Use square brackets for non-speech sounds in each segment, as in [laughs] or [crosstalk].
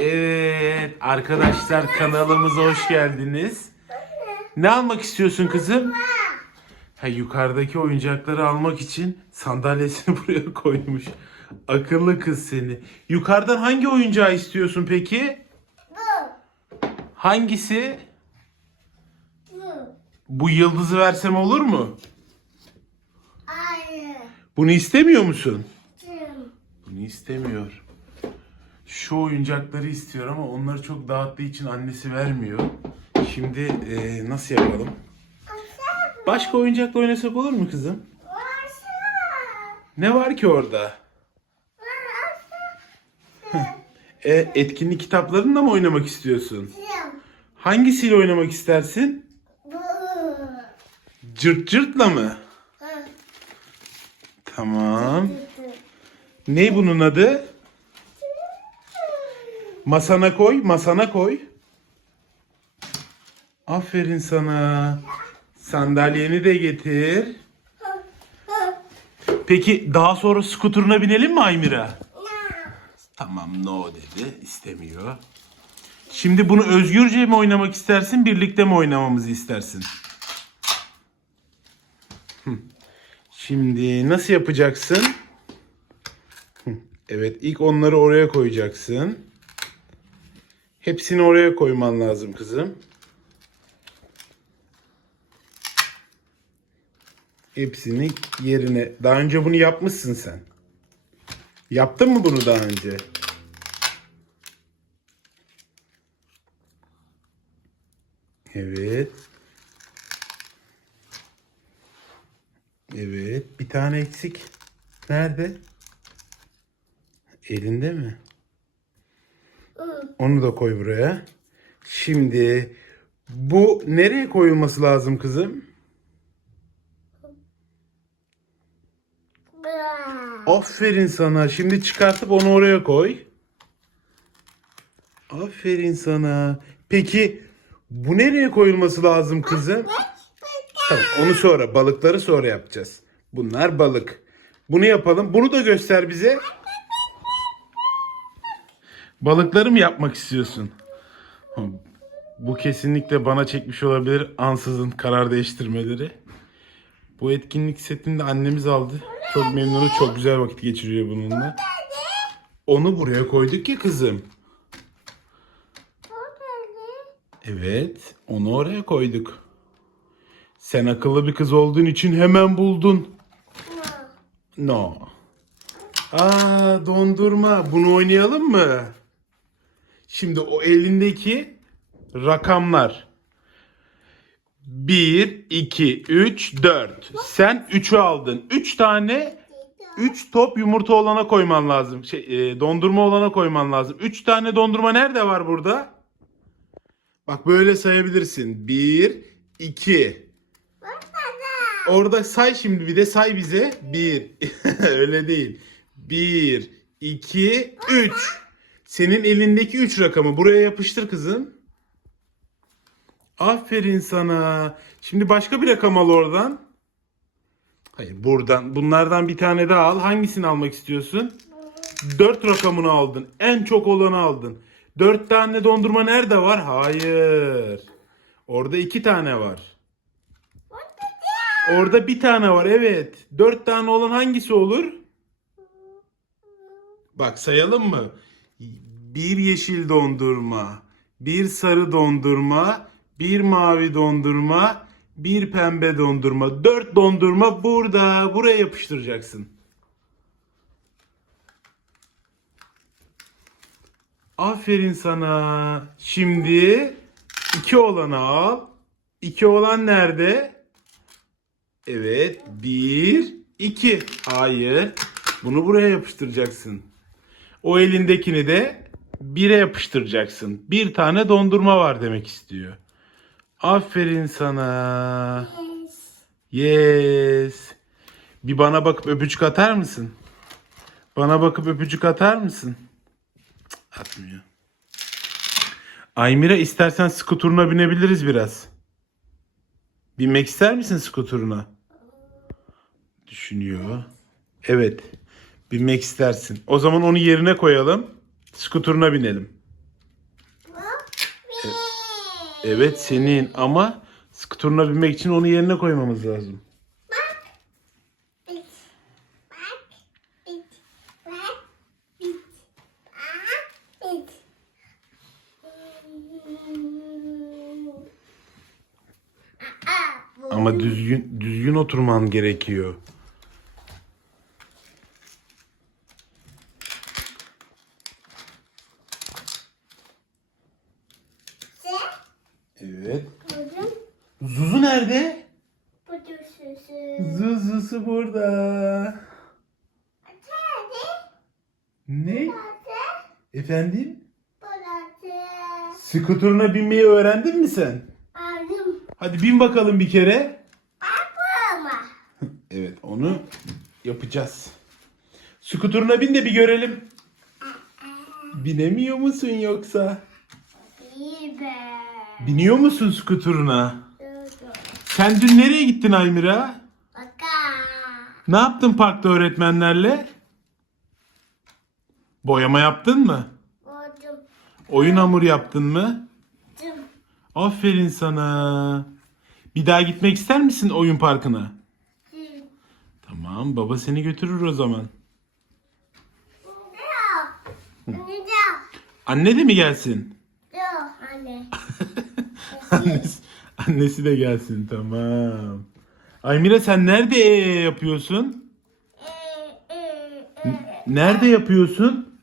Evet arkadaşlar kanalımıza hoş geldiniz. Ne almak istiyorsun kızım? Ha, yukarıdaki oyuncakları almak için sandalyesini [laughs] buraya koymuş. Akıllı kız seni. Yukarıdan hangi oyuncağı istiyorsun peki? Bu. Hangisi? Bu. Bu yıldızı versem olur mu? Hayır. Bunu istemiyor musun? Bunu istemiyor. Şu oyuncakları istiyor ama onları çok dağıttığı için annesi vermiyor. Şimdi eee, nasıl yapalım? Başka oyuncakla oynasak olur mu kızım? Ne var ki orada? E, etkinlik kitaplarında mı oynamak istiyorsun? Hangisiyle oynamak istersin? Cırt cırtla mı? Tamam. Ne bunun adı? Masana koy, masana koy. Aferin sana. Sandalyeni de getir. Peki daha sonra skuturuna binelim mi Aymira? Tamam no dedi. istemiyor. Şimdi bunu özgürce mi oynamak istersin, birlikte mi oynamamızı istersin? Şimdi nasıl yapacaksın? Evet, ilk onları oraya koyacaksın. Hepsini oraya koyman lazım kızım. Hepsini yerine. Daha önce bunu yapmışsın sen. Yaptın mı bunu daha önce? Evet. Evet. Bir tane eksik. Nerede? Elinde mi? Onu da koy buraya. Şimdi bu nereye koyulması lazım kızım? Aferin sana. Şimdi çıkartıp onu oraya koy. Aferin sana. Peki bu nereye koyulması lazım kızım? Tamam onu sonra balıkları sonra yapacağız. Bunlar balık. Bunu yapalım. Bunu da göster bize. Balıkları mı yapmak istiyorsun? Bu kesinlikle bana çekmiş olabilir ansızın karar değiştirmeleri. Bu etkinlik setini de annemiz aldı. Çok memnunuz. Çok güzel vakit geçiriyor bununla. Onu buraya koyduk ya kızım. Evet, onu oraya koyduk. Sen akıllı bir kız olduğun için hemen buldun. No. Aa, dondurma. Bunu oynayalım mı? Şimdi o elindeki rakamlar. 1, 2, 3, 4. Sen 3'ü aldın. 3 tane 3 top yumurta olana koyman lazım. Şey, e, dondurma olana koyman lazım. 3 tane dondurma nerede var burada? Bak böyle sayabilirsin. 1, 2. Orada say şimdi bir de say bize. 1. [laughs] Öyle değil. 1, 2, 3. Senin elindeki 3 rakamı buraya yapıştır kızım. Aferin sana. Şimdi başka bir rakam al oradan. Hayır buradan. Bunlardan bir tane daha al. Hangisini almak istiyorsun? 4 rakamını aldın. En çok olanı aldın. 4 tane dondurma nerede var? Hayır. Orada 2 tane var. Orada bir tane var evet. 4 tane olan hangisi olur? Bak sayalım mı? Bir yeşil dondurma, bir sarı dondurma, bir mavi dondurma, bir pembe dondurma. Dört dondurma burada. Buraya yapıştıracaksın. Aferin sana. Şimdi iki olanı al. İki olan nerede? Evet. Bir, iki. Hayır. Bunu buraya yapıştıracaksın. O elindekini de bire yapıştıracaksın. Bir tane dondurma var demek istiyor. Aferin sana. Yes. Bir bana bakıp öpücük atar mısın? Bana bakıp öpücük atar mısın? Cık, atmıyor. Aymira istersen skuturuna binebiliriz biraz. Binmek ister misin skuturuna? Düşünüyor. Evet. Binmek istersin. O zaman onu yerine koyalım. Skuturuna binelim. Evet senin ama sıkı turuna binmek için onu yerine koymamız lazım. Ama düzgün düzgün oturman gerekiyor. Nerede? Bu da süsü. Zuzusu burada. Nerede? Ne? Nerede? Efendim? Burası. Sıkı turuna binmeyi öğrendin mi sen? Aldım. Hadi bin bakalım bir kere. Ama. [laughs] Evet onu yapacağız. Skuturuna bin de bir görelim. Binemiyor musun yoksa? İyi be. Biniyor musun skuturuna? Sen dün nereye gittin Aymira? Baka. Ne yaptın parkta öğretmenlerle? Boyama yaptın mı? Buldum. Oyun hamur yaptın mı? Buldum. Aferin sana. Bir daha gitmek ister misin oyun parkına? Buldum. Tamam baba seni götürür o zaman. Anne. Anne de mi gelsin? Dur anne. [laughs] Annesi, annesi de gelsin tamam. Aymira sen nerede ee yapıyorsun? Nerede yapıyorsun?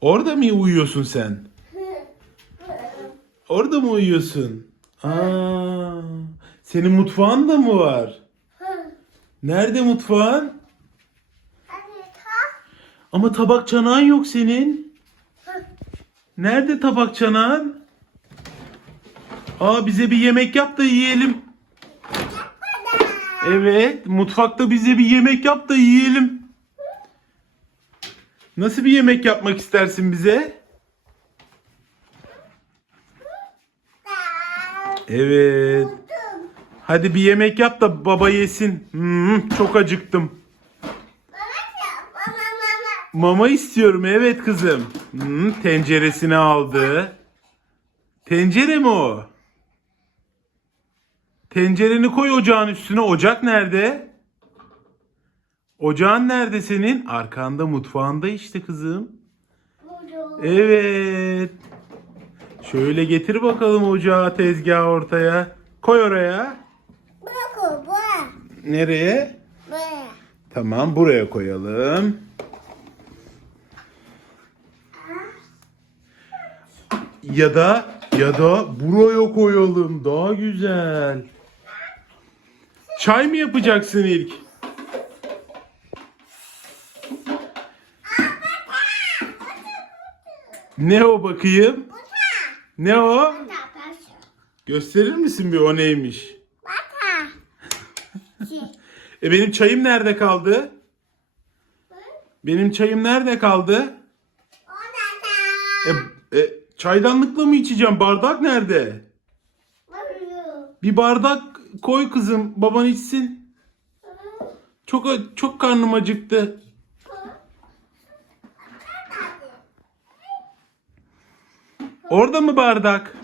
Orada mı uyuyorsun sen? Orada mı uyuyorsun? Aa, senin mutfağın da mı var? Nerede mutfağın? Ama tabak çanağın yok senin. Nerede tabak çanağın? Aa bize bir yemek yap da yiyelim. Evet, mutfakta bize bir yemek yap da yiyelim. Nasıl bir yemek yapmak istersin bize? Evet. Hadi bir yemek yap da baba yesin. Hmm, çok acıktım. Mama istiyorum evet kızım. Hmm, tenceresini aldı. Tencere mi o? Tencereni koy ocağın üstüne. Ocak nerede? Ocağın nerede senin? Arkanda mutfağında işte kızım. Evet. Şöyle getir bakalım ocağı tezgahı ortaya. Koy oraya. Bu. Nereye? Bu. Tamam buraya koyalım. Ya da ya da buraya koyalım. Daha güzel. Çay mı yapacaksın ilk? Ne o bakayım? Ne o? Gösterir misin bir o neymiş? E benim çayım nerede kaldı? Benim çayım nerede kaldı? E, e, çaydanlıkla mı içeceğim? Bardak nerede? Bir bardak koy kızım. Baban içsin. Çok çok karnım acıktı. Orada mı bardak?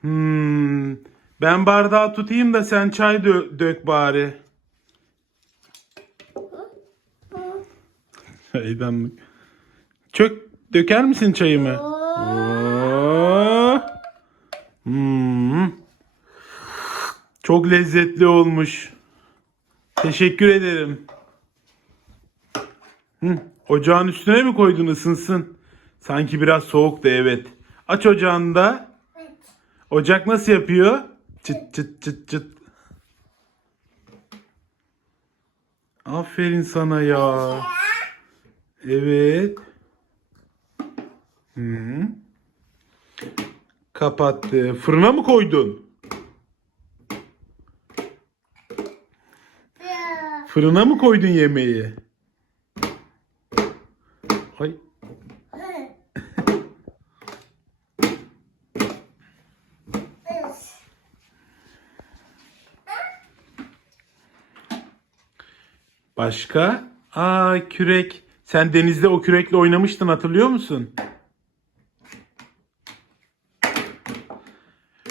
Hmm. Ben bardağı tutayım da sen çay dö- dök bari. Çaydanlık. Çök döker misin çayımı? Oo. Hmm. Çok lezzetli olmuş. Teşekkür ederim. Hı, ocağın üstüne mi koydun ısınsın? Sanki biraz soğuktu evet. Aç ocağını da. Ocak nasıl yapıyor? Çıt çıt çıt çıt. Aferin sana ya. Evet. Hı. Kapattı. Fırına mı koydun? Fırına mı koydun yemeği? Ay. Başka? Aa kürek. Sen denizde o kürekle oynamıştın hatırlıyor musun?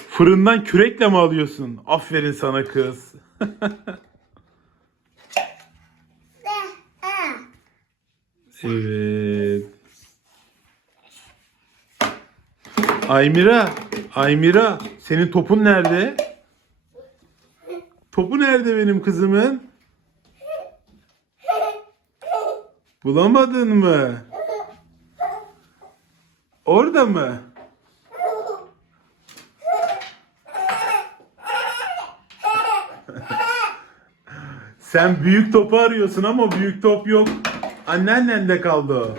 Fırından kürekle mi alıyorsun? Aferin sana kız. [laughs] De. A. Evet. Aymira, Aymira, senin topun nerede? Topu nerede benim kızımın? Bulamadın mı? Orada mı? [laughs] Sen büyük topu arıyorsun ama büyük top yok. Anneannende kaldı o.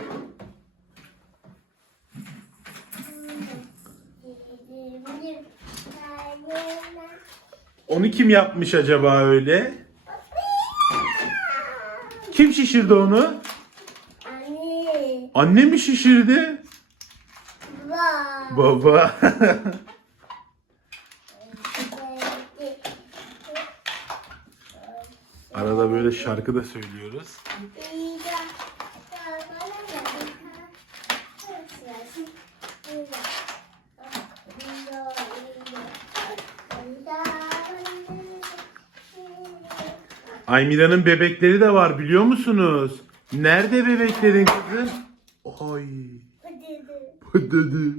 Onu kim yapmış acaba öyle? Kim şişirdi onu? Anne. Anne mi şişirdi? Baba. Baba. [laughs] Arada böyle şarkı da söylüyoruz. Aymira'nın bebekleri de var biliyor musunuz? Nerede bebeklerin kızım? Ay. Dedi.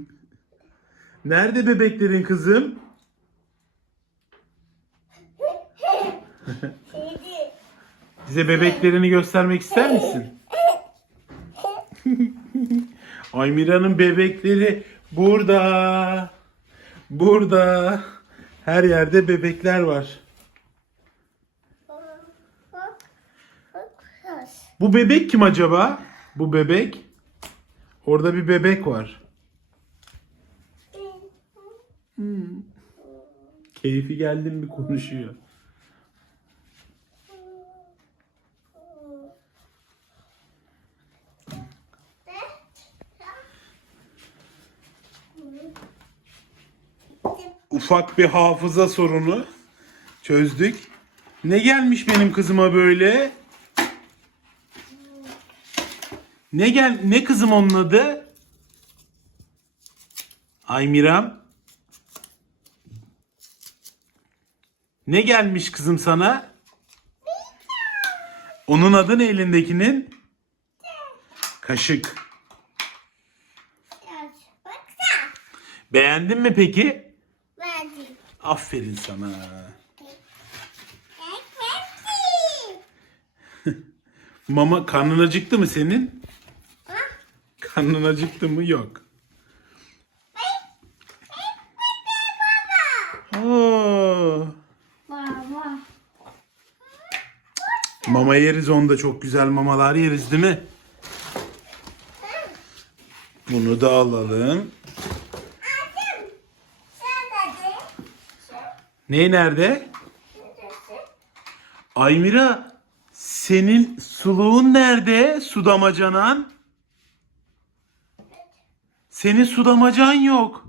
Nerede bebeklerin kızım? [laughs] Bize bebeklerini göstermek ister misin? [laughs] Aymira'nın bebekleri burada. Burada. Her yerde bebekler var. Bu bebek kim acaba? Bu bebek. Orada bir bebek var. Keyfi geldim mi konuşuyor. Ufak bir hafıza sorunu çözdük. Ne gelmiş benim kızıma böyle? Ne gel ne kızım onun adı? Aymiram. Ne gelmiş kızım sana? Onun adı ne elindekinin? Kaşık. Beğendin mi peki? Aferin sana. Mama karnın acıktı mı senin? Karnın acıktı mı? Yok. Oo. Baba. Mama yeriz onda çok güzel mamalar yeriz değil mi? Bunu da alalım. Sen de. Ne nerede? Aymira senin suluğun nerede? Su damacanan. Senin su damacan yok.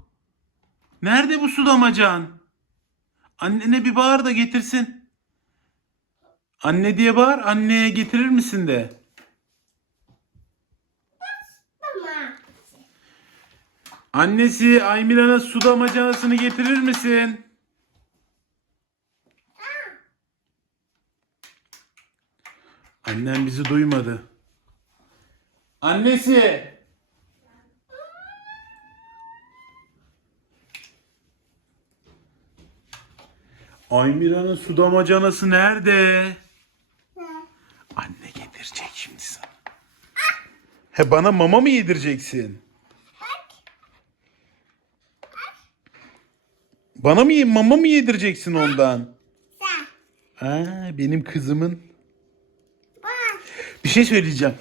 Nerede bu su damacan? Annene bir bağır da getirsin. Anne diye bağır. Anneye getirir misin de. Annesi Aymira'na su damacanasını getirir misin? Annem bizi duymadı. Annesi. Aymira'nın su damacanası nerede? Anne getirecek şimdi sana. He bana mama mı yedireceksin? Bana mı mama mı yedireceksin ondan? Aa, benim kızımın. Bir şey söyleyeceğim.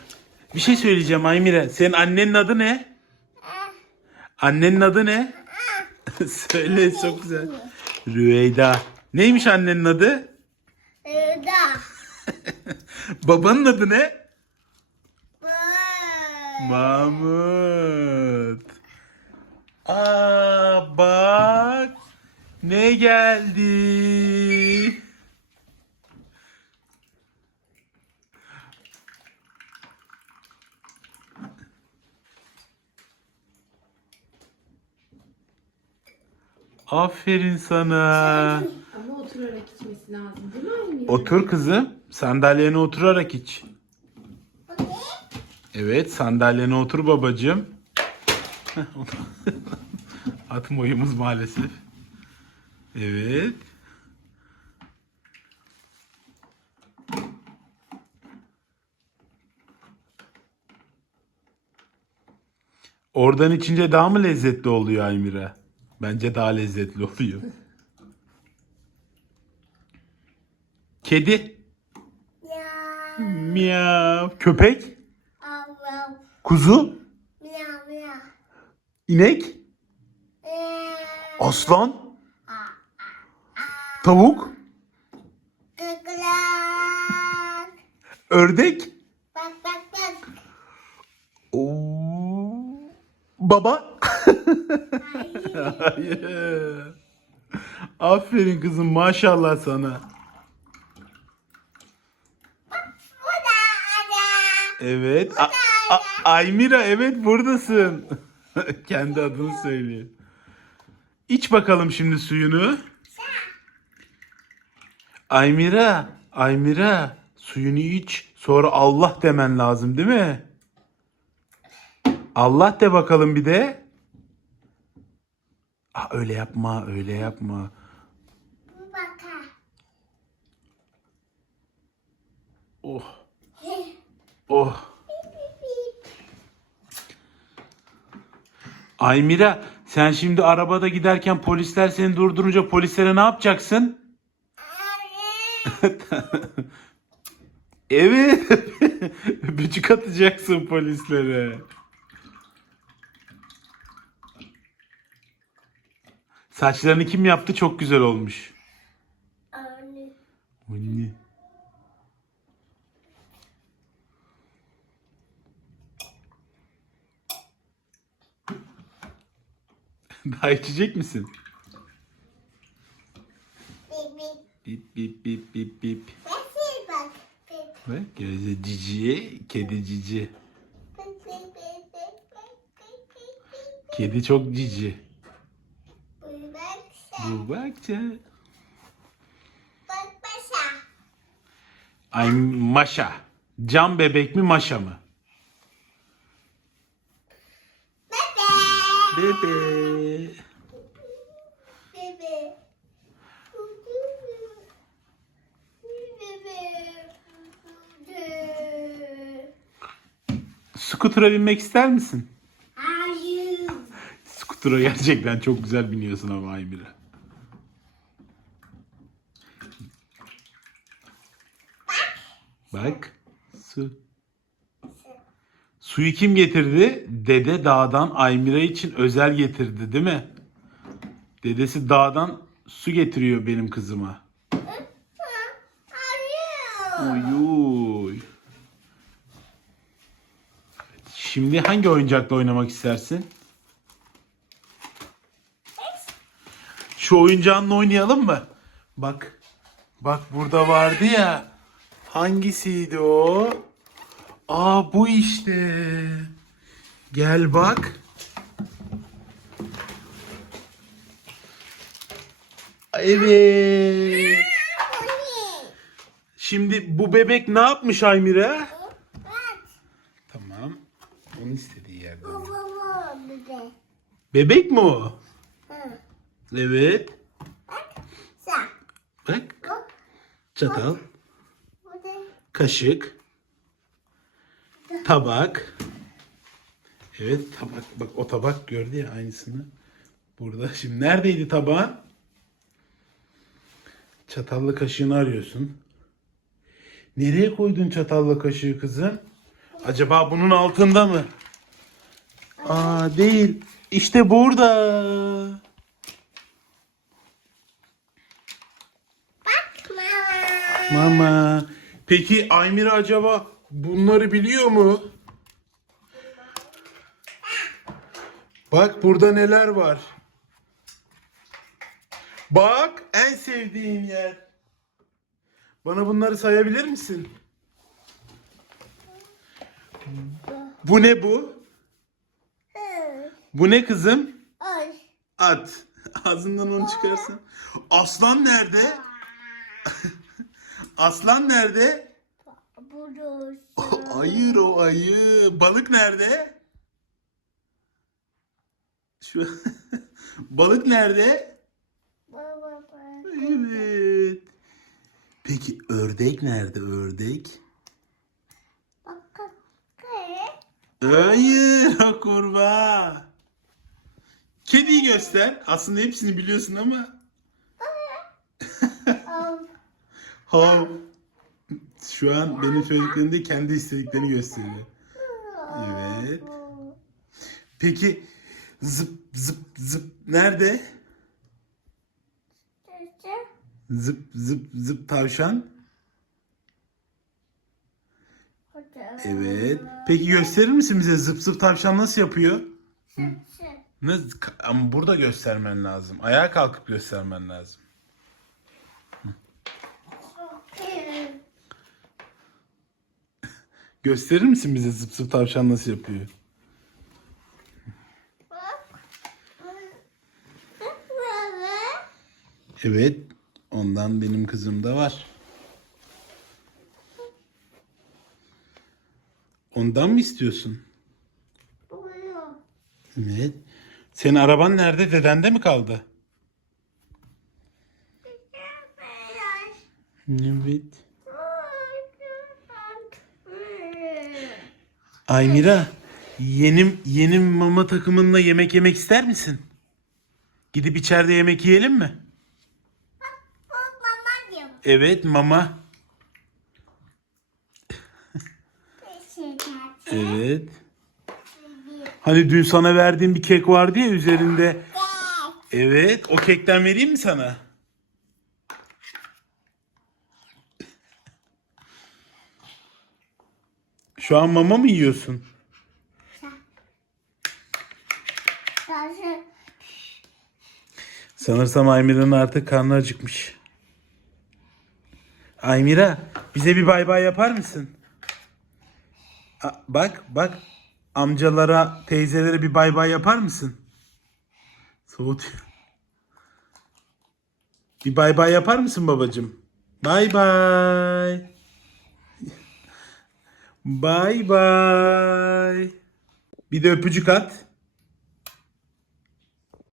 Bir şey söyleyeceğim Aymire. Senin annenin adı ne? Annenin adı ne? [laughs] Söyle çok güzel. Rüveyda. Neymiş annenin adı? Burada. [laughs] Babanın adı ne? Mahmut. Aa bak. Ne geldi? Aferin sana. [laughs] Oturarak içmesi lazım değil mi Almira? Otur kızım. Sandalyene oturarak iç. Evet sandalyene otur babacığım. [laughs] Atım oyumuz maalesef. Evet. Oradan içince daha mı lezzetli oluyor Aymira? Bence daha lezzetli oluyor. Kedi. Ya. Miyav. Köpek. Av av. Kuzu. Miyav miyav. inek, Ee, Aslan. Tavuk. Gıgılak. Ördek. Bak bak bak. Oo. Baba. Hayır. [laughs] Aferin kızım maşallah sana. Bu da ada. Evet. A- A- Aymira evet buradasın. [laughs] Kendi adını söylüyor. İç bakalım şimdi suyunu. Aymira, Aymira suyunu iç. Sonra Allah demen lazım değil mi? Allah de bakalım bir de. Aa, öyle yapma, öyle yapma. Oh, oh. Aymira, sen şimdi arabada giderken polisler seni durdurunca polislere ne yapacaksın? Evet. Öpücük [laughs] atacaksın polislere. Saçlarını kim yaptı? Çok güzel olmuş. Anne. Anne. [laughs] Daha içecek misin? Bip bip. Bip bip bip bip bip. Nasıl bak. Bip Bak gözü cici, kedi cici. Kedi çok cici. Bu bakça. Bak başa. Ay maşa. Cam bebek mi maşa mı? Bebe. Bebe. Skutura binmek ister misin? Hayır. Skutura gerçekten çok güzel biniyorsun ama Aymira. Bak. Su. Suyu kim getirdi? Dede dağdan Aymira için özel getirdi değil mi? Dedesi dağdan su getiriyor benim kızıma. Uyuy. Şimdi hangi oyuncakla oynamak istersin? Şu oyuncağınla oynayalım mı? Bak. Bak burada vardı ya. Hangisiydi o? Aa bu işte. Gel bak. Evet. Şimdi bu bebek ne yapmış Aymira? Tamam. Onun istediği yerde. Bebek mi o? Evet. Bak. Çatal, kaşık, tabak. Evet tabak. Bak o tabak gördü ya aynısını. Burada. Şimdi neredeydi tabağın? Çatalla kaşığını arıyorsun. Nereye koydun çatalla kaşığı kızım? Acaba bunun altında mı? Aa değil. İşte burada. Bak mama. Mama. Peki Aymira acaba bunları biliyor mu? Bak burada neler var. Bak en sevdiğim yer. Bana bunları sayabilir misin? Bu ne bu? Bu ne kızım? At. [laughs] Ağzından onu çıkarsın. Aslan nerede? [laughs] Aslan nerede? Burası. [laughs] O ayı o ayı. Balık nerede? Şu [laughs] Balık nerede? Baba baba. Evet. Peki ördek nerede ördek? Hayır [laughs] o kurbağa. Kediyi göster. Aslında hepsini biliyorsun ama. Al. Şu an benim söylediklerimde kendi istediklerini gösteriyor. Evet. Peki zıp zıp zıp nerede? Zıp zıp zıp tavşan. Evet. Peki gösterir misin bize zıp zıp tavşan nasıl yapıyor? Nasıl? Ama burada göstermen lazım. Ayağa kalkıp göstermen lazım. Gösterir misin bize zıp zıp tavşan nasıl yapıyor? Evet. Ondan benim kızım da var. Ondan mı istiyorsun? Evet. Senin araban nerede? Dedende mi kaldı? Evet. Aymira, yeni, yeni mama takımınla yemek yemek ister misin? Gidip içeride yemek yiyelim mi? Bu mama diyor. Evet mama. Evet. Hani dün sana verdiğim bir kek vardı ya üzerinde. Evet, o kekten vereyim mi sana? Şu an mama mı yiyorsun? Sanırsam Aymira'nın artık karnı acıkmış. Aymira, bize bir bay bay yapar mısın? A- bak, bak. Amcalara, teyzelere bir bay bay yapar mısın? Soğutuyor. Bir bay bay yapar mısın babacığım? Bay bay. Bay bay. Bir de öpücük at.